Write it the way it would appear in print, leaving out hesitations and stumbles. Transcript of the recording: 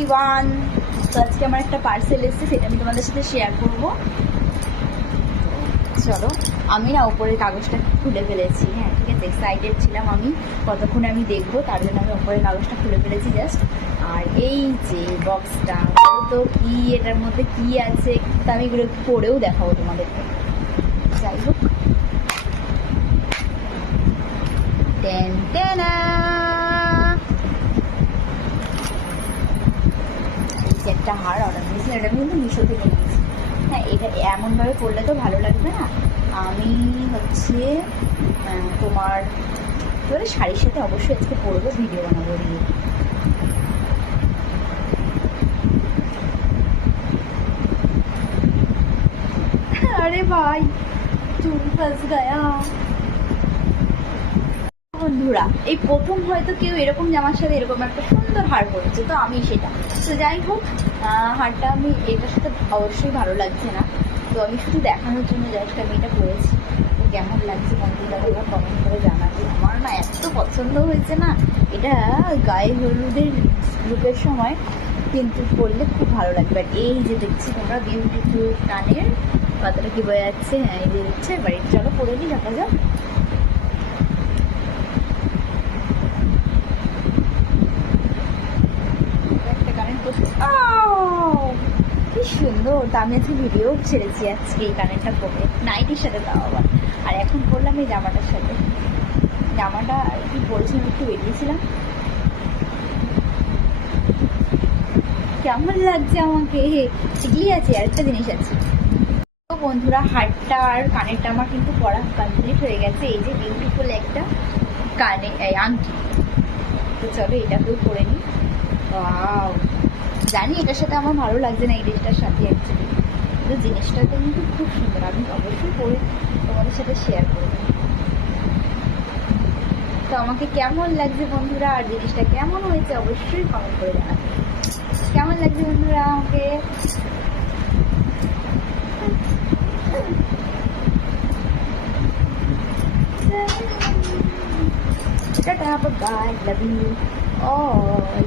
Everyone, তো আজকে আমার একটা পার্সেল এসেছে, সেটা আমি তোমাদের সাথে শেয়ার করবো। চলো, আমি না ওপরের কাগজটা খুলে ফেলেছি। হ্যাঁ ঠিক আছে, এক্সাইটেড ছিলাম আমি কতক্ষণ আমি দেখবো, তার জন্য আমি ওপরের কাগজটা খুলে ফেলেছি জাস্ট। আর এই যে বক্সটা, তো কি এটার মধ্যে কি আছে তা আমি এগুলো পরেও দেখাবো তোমাদেরকে। যাই হোক, একটা হার অর্ডার দিয়েছি, এটা আমি কিন্তু মিশো থেকে নিয়েছি। হ্যাঁ, এটা এমনভাবে করলে তো ভালো লাগবে না। আমি হচ্ছে তোমার এবারে শাড়ির সাথে অবশ্যই আজকে পরবো, ভিডিও বানাবো দিয়ে। আরে ভাই, চুল ফাঁস গায়া। বন্ধুরা, এই প্রথম হয়তো কেউ এরকম জামার সাথে এরকম একটা সুন্দর হার পরেছে, তো আমি সেটা। তো যাই হোক, হারটা আমি এটার সাথে অবশ্যই ভালো লাগছে না, তো আমি শুধু দেখানোর জন্য জাস্ট আমি এটা পরেছি। তো কেমন লাগছে বন্ধুরা তোমরা কমেন্ট করে জানাবে। আমার না এত পছন্দ হয়েছে না এটা, গায়ে হলুদের লুকের সময় কিন্তু পরলে খুব ভালো লাগবে। আর এই যে দেখছি তোমরা বিউটিফুল কানের পাতাটা কি বয়ে যাচ্ছে। হ্যাঁ, এই যে দিচ্ছে বাড়িতে। চলো পরে নিই, দেখা যাক। কি সুন্দর, তা আমি আজকে ভিডিও ছেড়েছি আজকে এই কানেরটা পরে, নাইটির সাথে তাও আবার। আর এখন পরলাম এই জামাটার সাথে। জামাটা কি বলছিলাম, একটু বেরিয়েছিলাম। কেমন লাগছে আমাকে ঠিকই আছে। আরেকটা জিনিস আছে, তো বন্ধুরা হারটা আর কানেরটা আমার কিন্তু পরা কমপ্লিট হয়ে গেছে। এই যে বিউটিফুল একটা কানে আংটি, তো চলো এটাকেও পরে নিই। ওয়াও, জানি এটার সাথে আমার ভালো লাগছে না এই ড্রেসটার সাথে অ্যাকচুয়ালি, কিন্তু জিনিসটা তো কিন্তু খুব সুন্দর। আমি অবশ্যই পরে তোমাদের সাথে শেয়ার করবো। তো আমাকে কেমন লাগছে বন্ধুরা, আর জিনিসটা কেমন হয়েছে অবশ্যই কমেন্ট করে জানাবে। কেমন লাগছে বন্ধুরা আমাকে। Tata, bye, love you all.